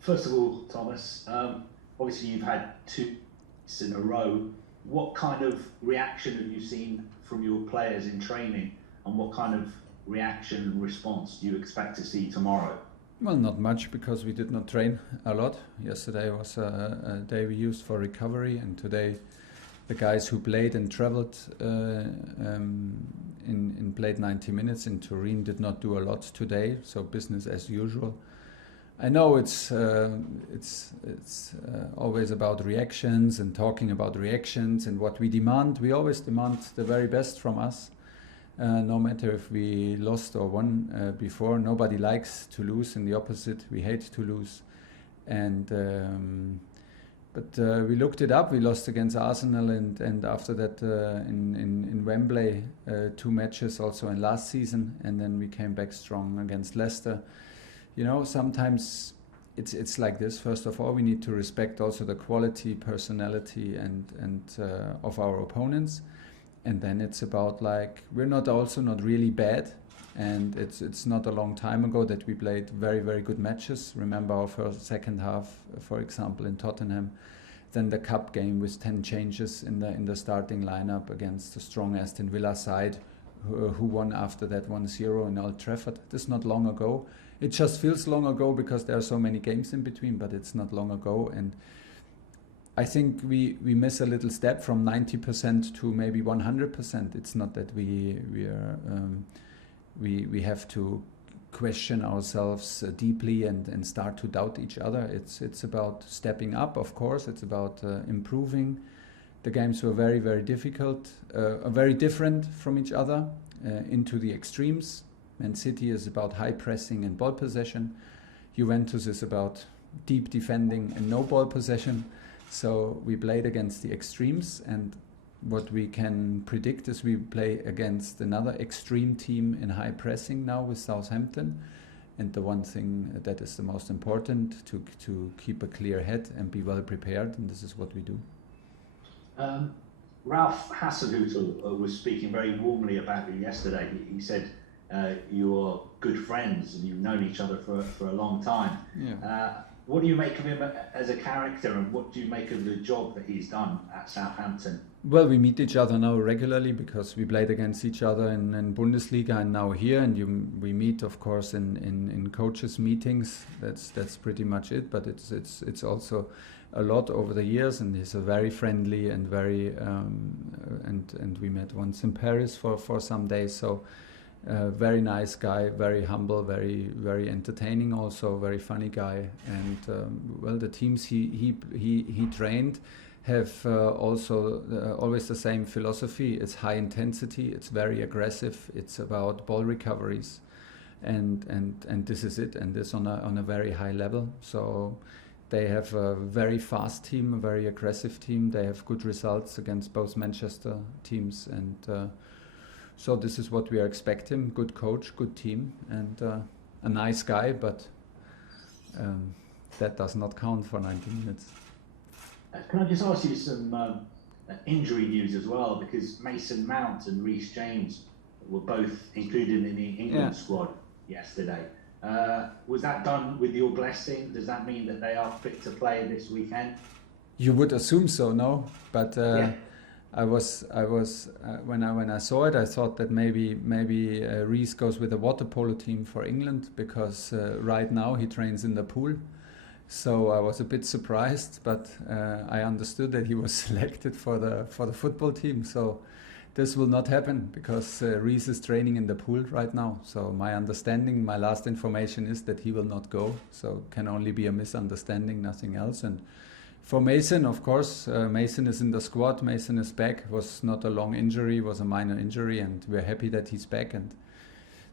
First of all, Thomas, obviously you've had two in a row. What kind of reaction have you seen from your players in training, and what kind of reaction and response do you expect to see tomorrow? Well, not much because we did not train a lot. Yesterday was a day we used for recovery, and today the guys who played and traveled in played 90 minutes in Turin did not do a lot today, so business as usual. I know it's always about reactions and talking about reactions and what we demand. We always demand the very best from us, no matter if we lost or won before. Nobody likes to lose. In the opposite, we hate to lose. And but we looked it up. We lost against Arsenal, and after that in Wembley, 2 matches also in last season, and then we came back strong against Leicester. You know, sometimes it's like this. First of all, we need to respect also the quality, personality, and of our opponents, and then it's about, like, we're not really bad, and it's not a long time ago that we played very, very good matches. Remember our second half, for example, in Tottenham. Then the cup game with 10 changes in the starting lineup against the strong Aston Villa side, who won after that 1-0 in Old Trafford. This is not long ago. It just feels long ago because there are so many games in between, but it's not long ago. And I think we miss a little step from 90% to maybe 100%. It's not that we have to question ourselves deeply and start to doubt each other. It's about stepping up, of course. It's about improving. The games were very, very difficult, very different from each other, into the extremes. Man City is about high pressing and ball possession. Juventus is about deep defending and no ball possession. So we played against the extremes, and what we can predict is we play against another extreme team in high pressing now with Southampton. And the one thing that is the most important, to keep a clear head and be well prepared, and this is what we do. Ralph Hasenhüttl was speaking very warmly about you yesterday. He said you're good friends and you've known each other for a long time. Yeah. What do you make of him as a character, and what do you make of the job that he's done at Southampton? Well, we meet each other now regularly because we played against each other in Bundesliga and now here, and we meet, of course, in coaches' meetings. That's pretty much it. But it's also a lot over the years, and he's a very friendly and very and we met once in Paris for some days. So. Very nice guy, very humble, very, very entertaining, also very funny guy. And well, the teams he trained have also always the same philosophy. It's high intensity, it's very aggressive, it's about ball recoveries, and this is it, and this on a very high level. So they have a very fast team, a very aggressive team. They have good results against both Manchester teams, and so this is what we are expecting. Good coach, good team, and a nice guy, but that does not count for 90 minutes. Can I just ask you some injury news as well? Because Mason Mount and Reece James were both included in the England squad yesterday. Was that done with your blessing? Does that mean that they are fit to play this weekend? You would assume so, no? But Yeah. I was when I saw it, I thought that maybe Reece goes with the water polo team for England, because right now he trains in the pool. So I was a bit surprised, but I understood that he was selected for the football team. So this will not happen because Reece is training in the pool right now. So my understanding, my last information is that he will not go. So can only be a misunderstanding, nothing else. And for Mason, of course, Mason is in the squad. Mason is back. It was not a long injury, it was a minor injury, and we're happy that he's back. And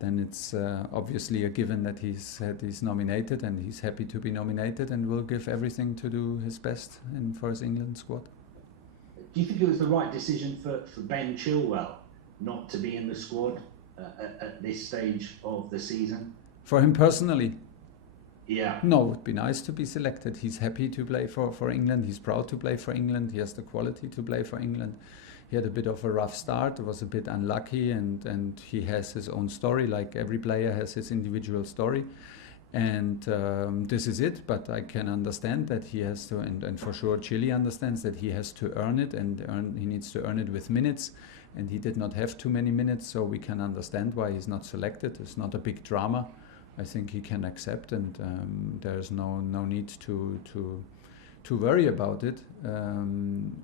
then it's obviously a given that he's nominated, and he's happy to be nominated, and will give everything to do his best for his England squad. Do you think it was the right decision for Ben Chilwell not to be in the squad at this stage of the season? For him personally? Yeah. No, it would be nice to be selected. He's happy to play for England. He's proud to play for England. He has the quality to play for England. He had a bit of a rough start, was a bit unlucky, and he has his own story, like every player has his individual story. And this is it, but I can understand that he has to, and for sure Chile understands that he has to earn it, and he needs to earn it with minutes, and he did not have too many minutes, so we can understand why he's not selected. It's not a big drama. I think he can accept, and there's no need to worry about it.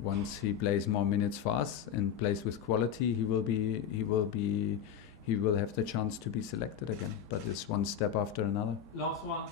Once he plays more minutes for us and plays with quality, he will have the chance to be selected again. But it's one step after another. Last one.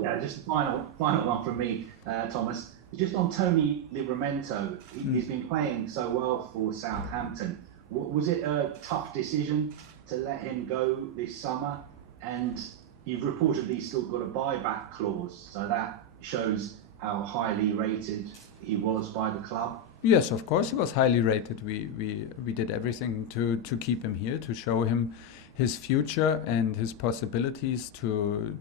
Yeah, just a final one from me, Thomas. Just on Tony Livramento, he's been playing so well for Southampton. Was it a tough decision to let him go this summer? And you've reportedly still got a buyback clause, so that shows how highly rated he was by the club. Yes, of course he was highly rated. We did everything to keep him here, to show him his future and his possibilities to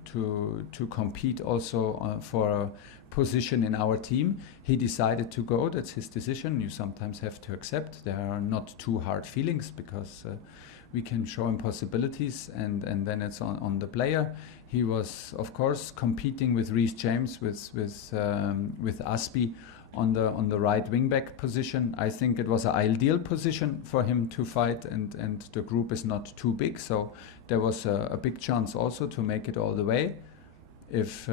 compete also for a position in our team. He decided to go. That's his decision. You sometimes have to accept. There are not too hard feelings, because we can show him possibilities, and then it's on the player. He was, of course, competing with Reece James, with Aspi on the right wing back position. I think it was an ideal position for him to fight, and the group is not too big, so there was a big chance also to make it all the way. If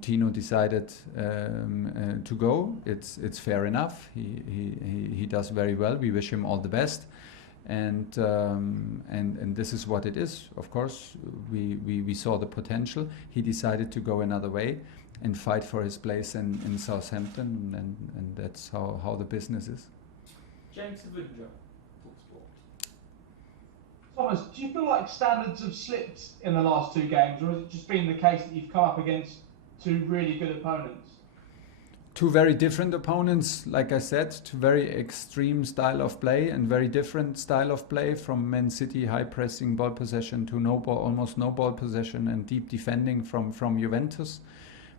Tino decided to go, it's fair enough. He does very well. We wish him all the best, and this is what it is. Of course, we saw the potential. He decided to go another way and fight for his place in Southampton, and that's how the business is. James Avenger, TalkSport. Thomas, do you feel like standards have slipped in the last two games, or has it just been the case that you've come up against two really good opponents? Two very different opponents, like I said, two very extreme style of play and very different style of play, from Man City high pressing ball possession to almost no ball possession and deep defending from Juventus.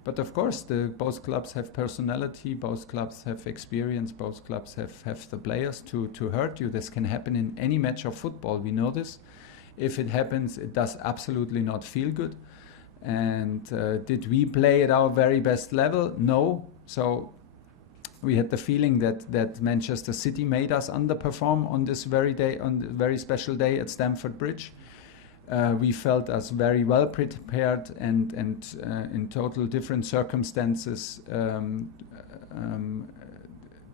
But of course, both clubs have personality, both clubs have experience, both clubs have the players to hurt you. This can happen in any match of football, we know this. If it happens, it does absolutely not feel good. And did we play at our very best level? No. So we had the feeling that Manchester City made us underperform on this very special day at Stamford Bridge. We felt us very well prepared and in total different circumstances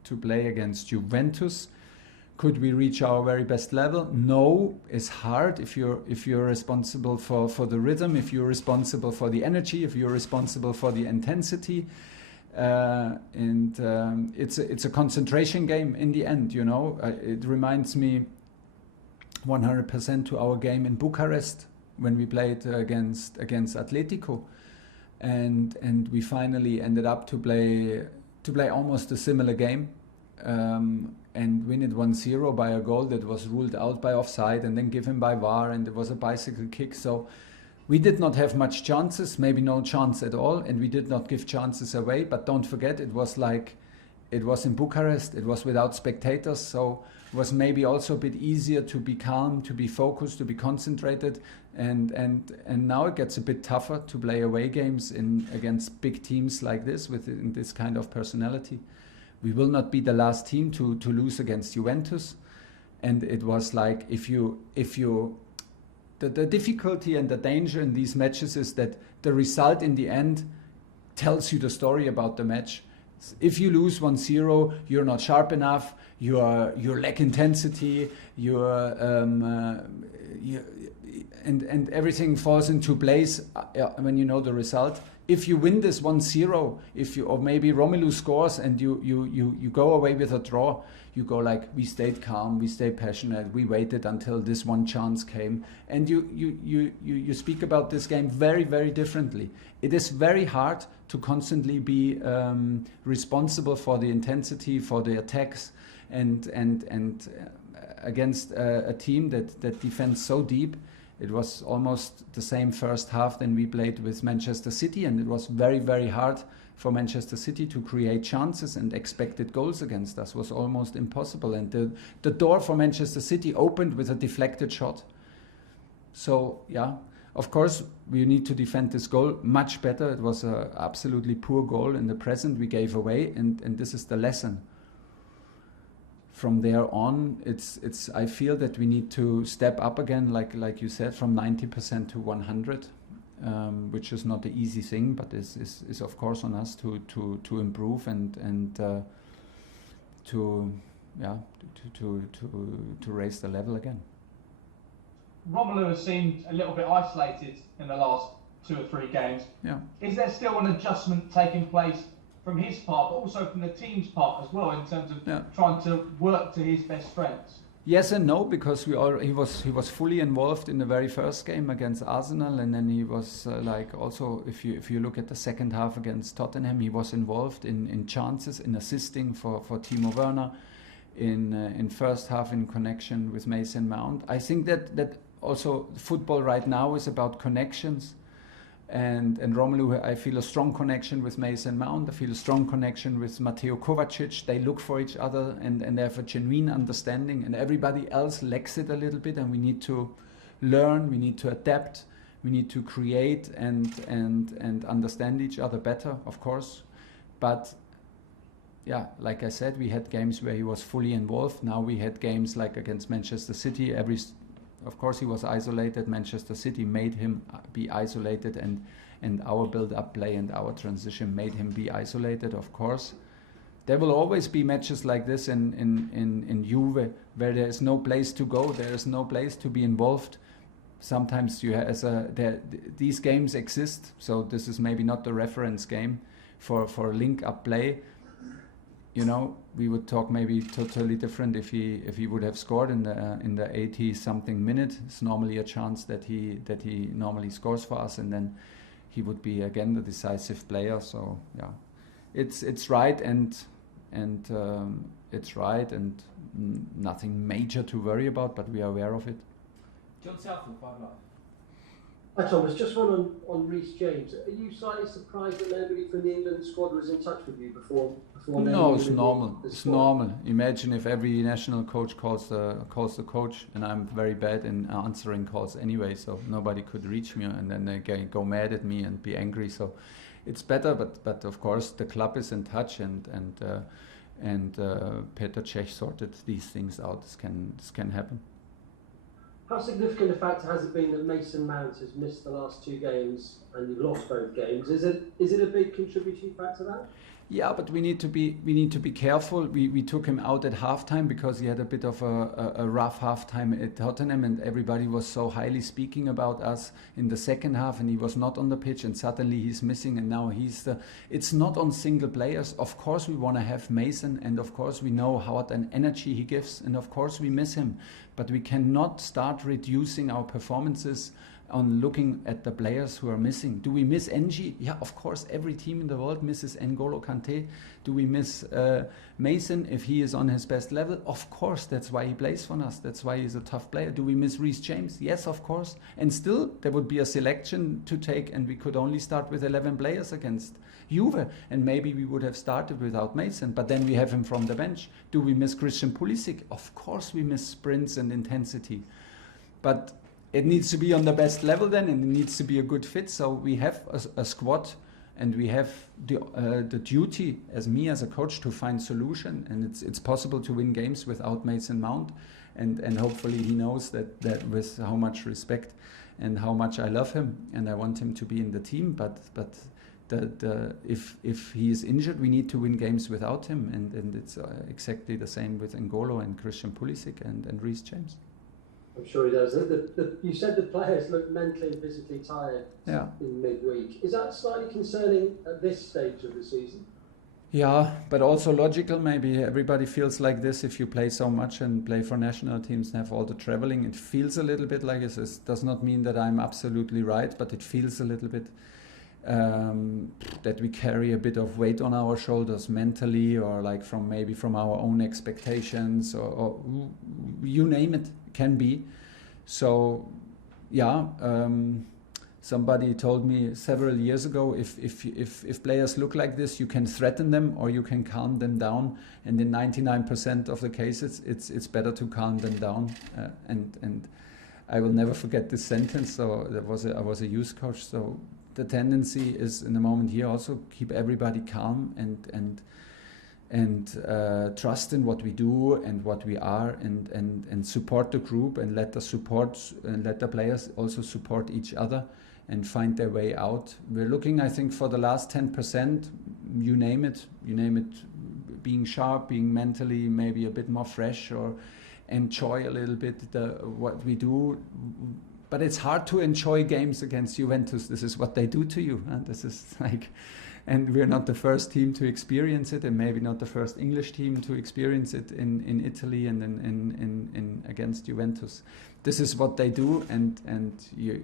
to play against Juventus. Could we reach our very best level? No, it's hard if you're responsible for the rhythm, if you're responsible for the energy, if you're responsible for the intensity. It's a concentration game in the end, you know. It reminds me 100% to our game in Bucharest when we played against Atletico, and we finally ended up to play almost a similar game and win it 1-0 by a goal that was ruled out by offside and then given by VAR, and it was a bicycle kick. So we did not have much chances, maybe no chance at all, and we did not give chances away. But don't forget, it was in Bucharest, it was without spectators, so it was maybe also a bit easier to be calm, to be focused, to be concentrated, and now it gets a bit tougher to play away games against big teams like this with this kind of personality. We will not be the last team to lose against Juventus, and it was like the difficulty and the danger in these matches is that the result in the end tells you the story about the match. If you lose 1-0, you're not sharp enough, you lack intensity, and everything falls into place when you know the result. If you win this 1-0, or maybe Romelu scores and you go away with a draw, you go like, we stayed calm, we stayed passionate, we waited until this one chance came, and you speak about this game very, very differently. It is very hard to constantly be responsible for the intensity, for the attacks, and against a team that defends so deep. It was almost the same first half than we played with Manchester City, and it was very, very hard for Manchester City to create chances, and expected goals against us was almost impossible. And the door for Manchester City opened with a deflected shot. So, yeah, Of course, we need to defend this goal much better. It was an absolutely poor goal in the present we gave away, and this is the lesson. From there on, it's. I feel that we need to step up again, like you said, from 90% to 100, which is not the easy thing, but is of course on us to improve and to raise the level again. Romelu has seemed a little bit isolated in the last 2 or 3 games. Yeah. Is there still an adjustment taking place from his part, but also from the team's part as well, in terms of trying to work to his best strengths? Yes and no, because he was fully involved in the very first game against Arsenal, and then he was also if you look at the second half against Tottenham, he was involved in chances, in assisting for Timo Werner, in first half in connection with Mason Mount. I think that also football right now is about connections. And Romelu, I feel a strong connection with Mason Mount. I feel a strong connection with Mateo Kovacic. They look for each other and they have a genuine understanding. And everybody else lacks it a little bit. And we need to learn. We need to adapt. We need to create and understand each other better, of course. But yeah, like I said, we had games where he was fully involved. Now we had games like against Manchester City. Of course, he was isolated. Manchester City made him be isolated, and our build-up play and our transition made him be isolated, of course. There will always be matches like this in Juve, where there is no place to go, there is no place to be involved. Sometimes these games exist, so this is maybe not the reference game for link-up play. You know, we would talk maybe totally different if he would have scored in the 80-something minute. It's normally a chance that he normally scores for us, and then he would be again the decisive player. So yeah, it's right and it's right and nothing major to worry about, but we are aware of it. John Southall, 5 Live. Hi Thomas, just one on Reece James. Are you slightly surprised that nobody from the England squad was in touch with you before No, it's normal. It's normal. Imagine if every national coach calls the coach, and I'm very bad in answering calls anyway, so nobody could reach me, and then they go mad at me and be angry. So it's better, but of course the club is in touch, and Petr Cech sorted these things out. This can happen. How significant a factor has it been that Mason Mount has missed the last 2 games and you've lost both games? Is it a big contributing factor, that? Yeah, but we need to be careful. We took him out at halftime because he had a bit of a rough halftime at Tottenham, and everybody was so highly speaking about us in the second half, and he was not on the pitch, and suddenly he's missing, and now it's not on single players. Of course we want to have Mason, and of course we know what an energy he gives, and of course we miss him, but we cannot start reducing our performances on looking at the players who are missing. Do we miss Engie? Yeah, of course, every team in the world misses N'Golo Kante. Do we miss Mason if he is on his best level? Of course, that's why he plays for us. That's why he's a tough player. Do we miss Reece James? Yes, of course. And still, there would be a selection to take, and we could only start with 11 players against Juve, and maybe we would have started without Mason, but then we have him from the bench. Do we miss Christian Pulisic? Of course we miss sprints and intensity. But it needs to be on the best level then, and it needs to be a good fit. So we have a squad, and we have the duty as a coach to find solution, and it's possible to win games without Mason Mount, and hopefully he knows that with how much respect and how much I love him and I want him to be in the team. But if he is injured, we need to win games without him, and it's exactly the same with N'Golo and Christian Pulisic and Reece James. I'm sure he does. You said the players look mentally and physically tired in midweek. Is that slightly concerning at this stage of the season? Yeah, but also logical. Maybe everybody feels like this if you play so much and play for national teams and have all the traveling. It feels a little bit like this. It does not mean that I'm absolutely right, but it feels a little bit that we carry a bit of weight on our shoulders mentally, or like from our own expectations, or you name it, can be. So yeah, somebody told me several years ago, if players look like this, you can threaten them or you can calm them down, and in 99% of the cases it's better to calm them down, and I will never forget this sentence. So I was a youth coach. So the tendency is in the moment here also keep everybody calm and trust in what we do and what we are, and support the group, and let the players also support each other and find their way out. We're looking, I think, for the last 10%, you name it, being sharp, being mentally maybe a bit more fresh, or enjoy a little bit what we do. But it's hard to enjoy games against Juventus. This is what they do to you, and this is like, and we're not the first team to experience it, and maybe not the first English team to experience it in Italy and in against Juventus. This is what they do, and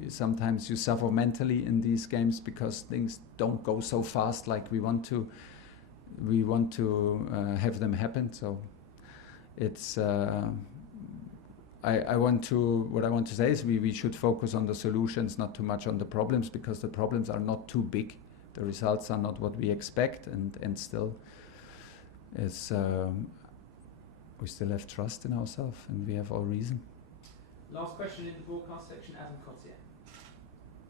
sometimes you suffer mentally in these games because things don't go so fast like we want to have them happen. So it's what I want to say is we should focus on the solutions, not too much on the problems, because the problems are not too big. The results are not what we expect, and still is we still have trust in ourselves, and we have all reason. Last question in the broadcast section, Adam Cotier.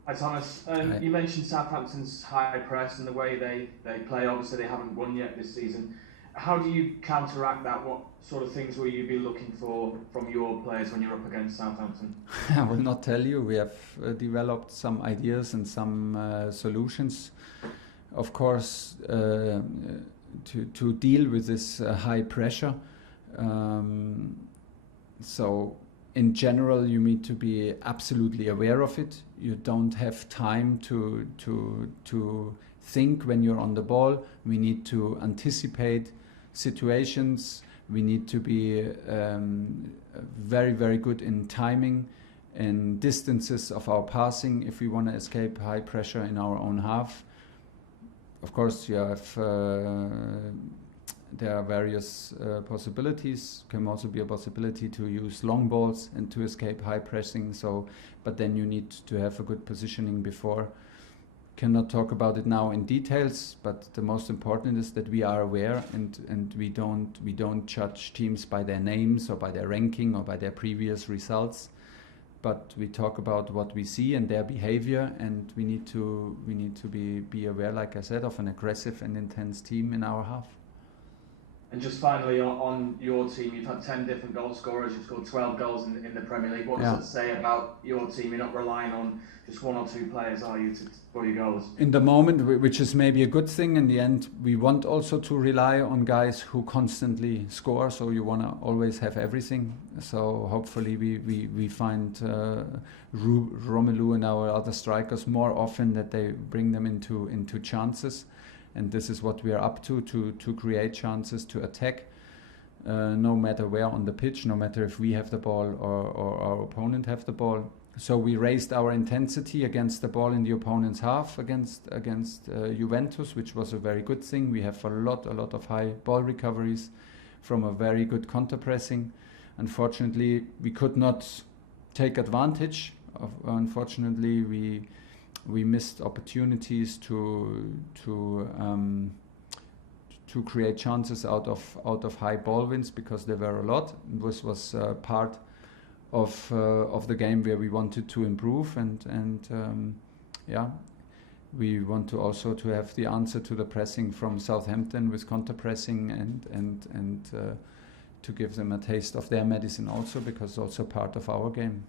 Hi Thomas, you mentioned Southampton's high press and the way they play. Obviously they haven't won yet this season. How do you counteract that? What sort of things will you be looking for from your players when you're up against Southampton? I will not tell you. We have developed some ideas and some solutions, of course, to deal with this high pressure. So in general, you need to be absolutely aware of it. You don't have time to think when you're on the ball. We need to anticipate situations. We need to be very, very good in timing and distances of our passing if we want to escape high pressure in our own half. Of course, you have there are various possibilities. Can also be a possibility to use long balls and to escape high pressing. So, but then you need to have a good positioning before. Cannot talk about it now in details, but the most important is that we are aware, and we don't judge teams by their names or by their ranking or by their previous results, but we talk about what we see and their behavior, and we need to be aware, like I said, of an aggressive and intense team in our half. And just finally, on your team, you've had 10 different goal scorers, you've scored 12 goals in the Premier League. What does it say about your team? You're not relying on just one or two players, are you, for your goals? In the moment, which is maybe a good thing. In the end, we want also to rely on guys who constantly score, so you want to always have everything. So hopefully we find Romelu and our other strikers more often, that they bring them into chances. And this is what we are up to create chances, to attack, no matter where on the pitch, no matter if we have the ball or our opponent have the ball. So we raised our intensity against the ball in the opponent's half against Juventus, which was a very good thing. We have a lot of high ball recoveries from a very good counter pressing. Unfortunately, we could not take advantage of. Unfortunately, we missed opportunities to create chances out of high ball wins, because there were a lot. This was part of the game where we wanted to improve, and we want to also to have the answer to the pressing from Southampton with counter pressing, and to give them a taste of their medicine also, because it's also part of our game.